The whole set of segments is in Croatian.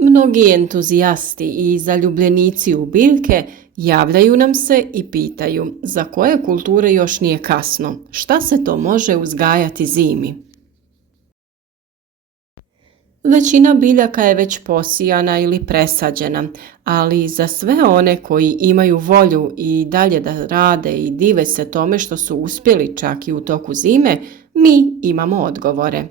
Mnogi entuzijasti i zaljubljenici u biljke javljaju nam se i pitaju za koje kulture još nije kasno, šta se to može uzgajati zimi. Većina biljaka je već posijana ili presađena, ali za sve one koji imaju volju i dalje da rade i dive se tome što su uspjeli čak i u toku zime, mi imamo odgovore.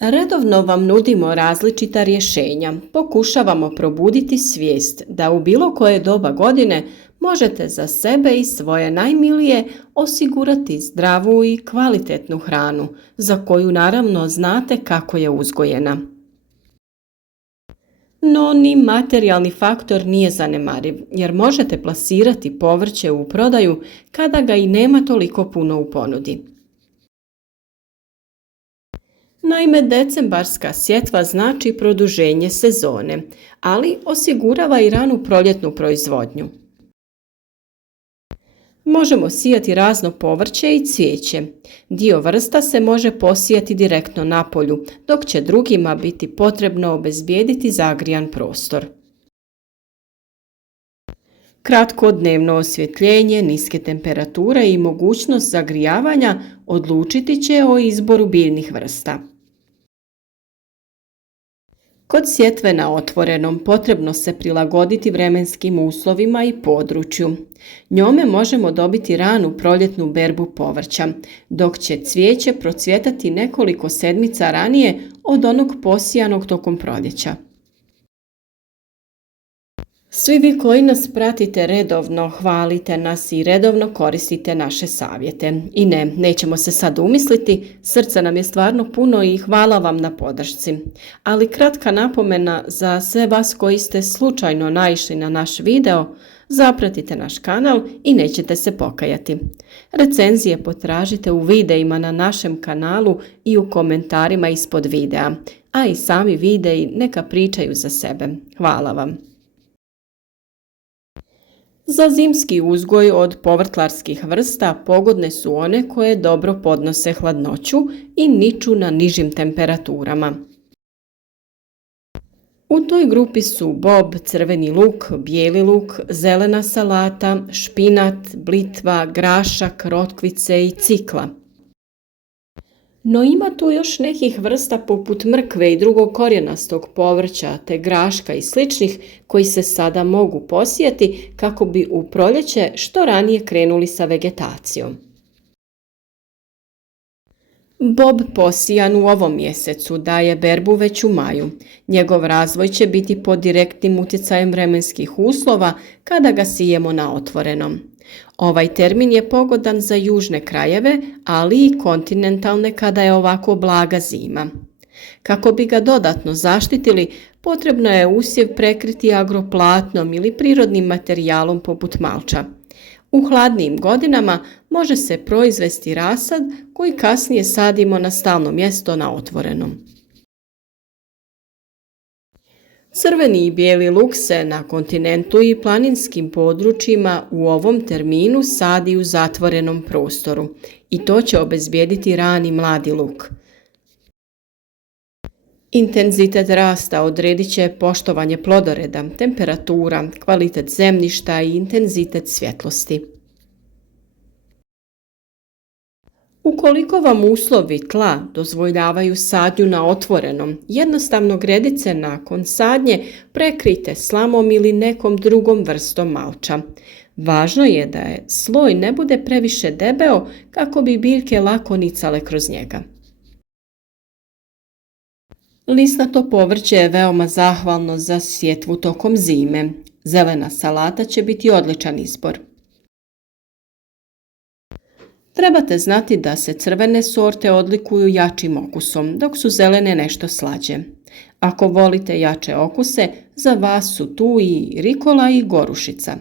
Redovno vam nudimo različita rješenja, pokušavamo probuditi svijest da u bilo koje doba godine možete za sebe i svoje najmilije osigurati zdravu i kvalitetnu hranu, za koju naravno znate kako je uzgojena. No, ni materijalni faktor nije zanemariv, jer možete plasirati povrće u prodaju kada ga i nema toliko puno u ponudi. Naime, decembarska sjetva znači produženje sezone, ali osigurava i ranu proljetnu proizvodnju. Možemo sijati razno povrće i cvijeće. Dio vrsta se može posijati direktno na polju, dok će drugima biti potrebno obezbijediti zagrijan prostor. Kratko dnevno osvjetljenje, niske temperature i mogućnost zagrijavanja odlučiti će o izboru biljnih vrsta. Kod sjetve na otvorenom potrebno se prilagoditi vremenskim uslovima i području. Njome možemo dobiti ranu proljetnu berbu povrća, dok će cvijeće procvjetati nekoliko sedmica ranije od onog posijanog tokom proljeća. Svi vi koji nas pratite redovno, hvalite nas i redovno koristite naše savjete. I nećemo se sad umisliti, srca nam je stvarno puno i hvala vam na podršci. Ali kratka napomena za sve vas koji ste slučajno naišli na naš video, zapratite naš kanal i nećete se pokajati. Recenzije potražite u videima na našem kanalu i u komentarima ispod videa, a i sami videi neka pričaju za sebe. Hvala vam. Za zimski uzgoj od povrtlarskih vrsta pogodne su one koje dobro podnose hladnoću i niču na nižim temperaturama. U toj grupi su bob, crveni luk, bijeli luk, zelena salata, špinat, blitva, grašak, rotkvice i cikla. No ima tu još nekih vrsta poput mrkve i drugog korijenastog povrća te graška i sličnih koji se sada mogu posijati kako bi u proljeće što ranije krenuli sa vegetacijom. Bob posijan u ovom mjesecu daje berbu već u maju. Njegov razvoj će biti pod direktnim utjecajem vremenskih uslova kada ga sijemo na otvorenom. Ovaj termin je pogodan za južne krajeve, ali i kontinentalne kada je ovako blaga zima. Kako bi ga dodatno zaštitili, potrebno je usjev prekriti agroplatnom ili prirodnim materijalom poput malča. U hladnijim godinama može se proizvesti rasad koji kasnije sadimo na stalno mjesto na otvorenom. Crveni i bijeli luk se na kontinentu i planinskim područjima u ovom terminu sadi u zatvorenom prostoru i to će obezbijediti rani mladi luk. Intenzitet rasta odredit će poštovanje plodoreda, temperatura, kvalitet zemljišta i intenzitet svjetlosti. Ukoliko vam uslovi tla dozvoljavaju sadnju na otvorenom, jednostavno gredice nakon sadnje prekrijte slamom ili nekom drugom vrstom malča. Važno je da sloj ne bude previše debeo kako bi biljke lako nicale kroz njega. Lisnato povrće je veoma zahvalno za sjetvu tokom zime. Zelena salata će biti odličan izbor. Trebate znati da se crvene sorte odlikuju jačim okusom, dok su zelene nešto slađe. Ako volite jače okuse, za vas su tu i rikola i gorušica.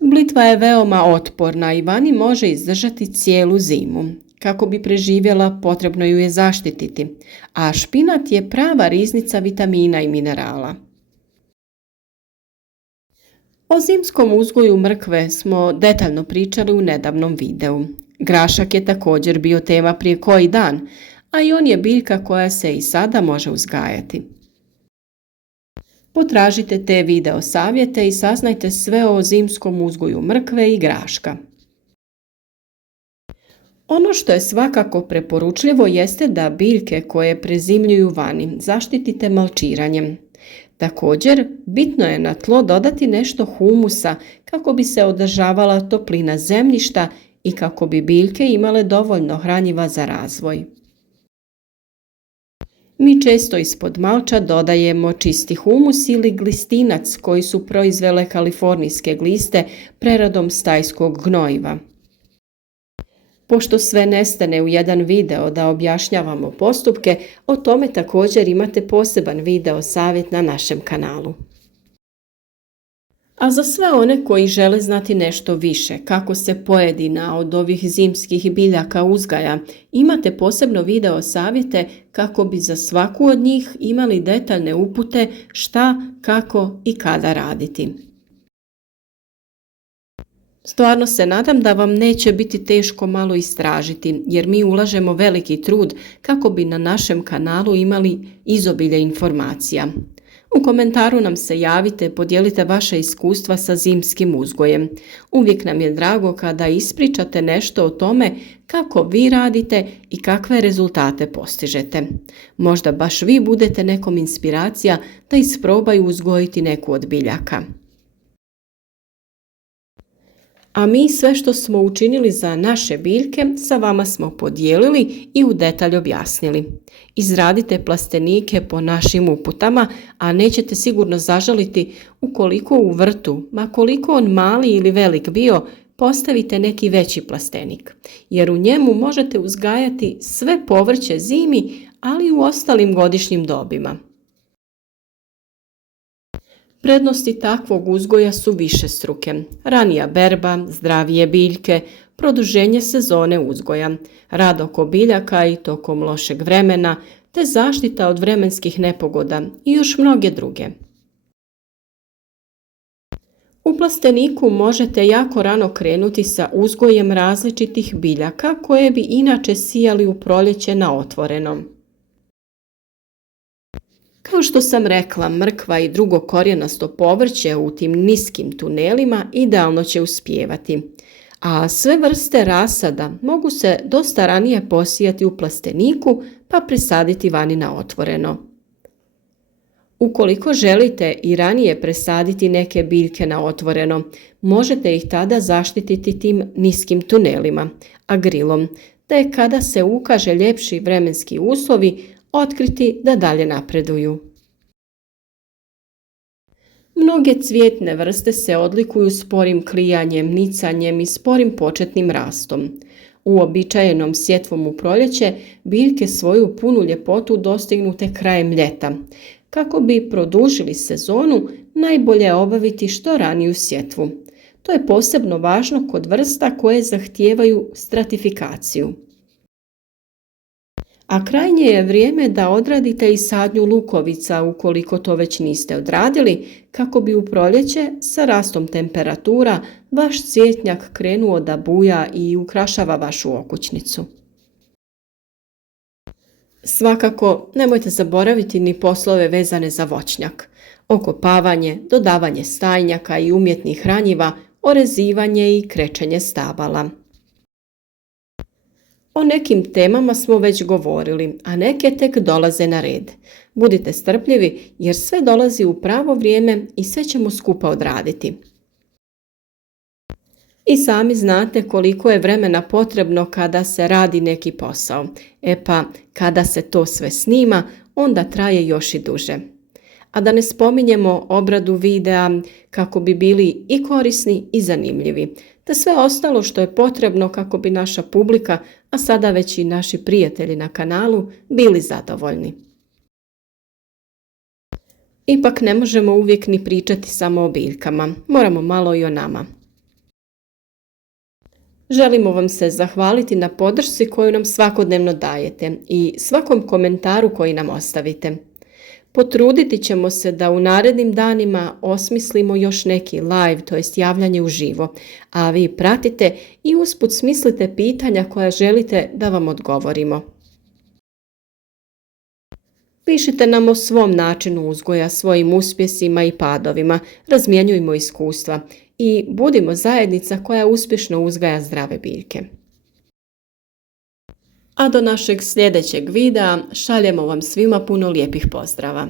Blitva je veoma otporna i vani može izdržati cijelu zimu. Kako bi preživjela, potrebno ju je zaštititi, a špinat je prava riznica vitamina i minerala. O zimskom uzgoju mrkve smo detaljno pričali u nedavnom videu. Grašak je također bio tema prije koji dan, a i on je biljka koja se i sada može uzgajati. Potražite te video savjete i saznajte sve o zimskom uzgoju mrkve i graška. Ono što je svakako preporučljivo jeste da biljke koje prezimljuju vani zaštitite malčiranjem. Također, bitno je na tlo dodati nešto humusa kako bi se održavala toplina zemljišta i kako bi biljke imale dovoljno hranjiva za razvoj. Mi često ispod malča dodajemo čisti humus ili glistinac koji su proizvele kalifornijske gliste preradom stajskog gnojiva. Pošto sve nestane u jedan video da objašnjavamo postupke, o tome također imate poseban video savjet na našem kanalu. A za sve one koji žele znati nešto više kako se pojedina od ovih zimskih biljaka uzgaja, imate posebno video savjete kako bi za svaku od njih imali detaljne upute šta, kako i kada raditi. Stvarno se nadam da vam neće biti teško malo istražiti, jer mi ulažemo veliki trud kako bi na našem kanalu imali izobilje informacija. U komentaru nam se javite, podijelite vaše iskustva sa zimskim uzgojem. Uvijek nam je drago kada ispričate nešto o tome kako vi radite i kakve rezultate postižete. Možda baš vi budete nekom inspiracija da isprobaju uzgojiti neku od biljaka. A mi sve što smo učinili za naše biljke sa vama smo podijelili i u detalj objasnili. Izradite plastenike po našim uputama, a nećete sigurno zažaliti ukoliko u vrtu, ma koliko on mali ili velik bio, postavite neki veći plastenik, jer u njemu možete uzgajati sve povrće zimi, ali i u ostalim godišnjim dobima. Prednosti takvog uzgoja su višestruke: ranija berba, zdravije biljke, produženje sezone uzgoja, rad oko biljaka i tokom lošeg vremena, te zaštita od vremenskih nepogoda i još mnoge druge. U plasteniku možete jako rano krenuti sa uzgojem različitih biljaka koje bi inače sijali u proljeće na otvorenom. Kao što sam rekla, mrkva i drugo korijenasto povrće u tim niskim tunelima idealno će uspijevati, a sve vrste rasada mogu se dosta ranije posijati u plasteniku pa presaditi vani na otvoreno. Ukoliko želite i ranije presaditi neke biljke na otvoreno, možete ih tada zaštititi tim niskim tunelima, agrilom, te kada se ukaže ljepši vremenski uslovi, otkriti da dalje napreduju. Mnoge cvjetne vrste se odlikuju sporim klijanjem, nicanjem i sporim početnim rastom. Uobičajenom sjetvom u proljeće biljke svoju punu ljepotu dostignu tek krajem ljeta. Kako bi produžili sezonu, najbolje je obaviti što raniju sjetvu. To je posebno važno kod vrsta koje zahtijevaju stratifikaciju. A krajnje je vrijeme da odradite i sadnju lukovica ukoliko to već niste odradili, kako bi u proljeće sa rastom temperatura vaš cvjetnjak krenuo da buja i ukrašava vašu okućnicu. Svakako, nemojte zaboraviti ni poslove vezane za voćnjak: okopavanje, dodavanje stajnjaka i umjetnih hranjiva, orezivanje i krečenje stabala. O nekim temama smo već govorili, a neke tek dolaze na red. Budite strpljivi jer sve dolazi u pravo vrijeme i sve ćemo skupa odraditi. I sami znate koliko je vremena potrebno kada se radi neki posao. E pa, kada se to sve snima, onda traje još i duže. A da ne spominjemo obradu videa kako bi bili i korisni i zanimljivi, te sve ostalo što je potrebno kako bi naša publika, a sada već i naši prijatelji na kanalu, bili zadovoljni. Ipak ne možemo uvijek ni pričati samo o biljkama, moramo malo i o nama. Želimo vam se zahvaliti na podršci koju nam svakodnevno dajete i svakom komentaru koji nam ostavite. Potruditi ćemo se da u narednim danima osmislimo još neki live, to jest javljanje uživo, a vi pratite i usput smislite pitanja koja želite da vam odgovorimo. Pišite nam o svom načinu uzgoja, svojim uspjesima i padovima, razmjenjujmo iskustva i budimo zajednica koja uspješno uzgaja zdrave biljke. A do našeg sljedećeg videa šaljemo vam svima puno lijepih pozdrava.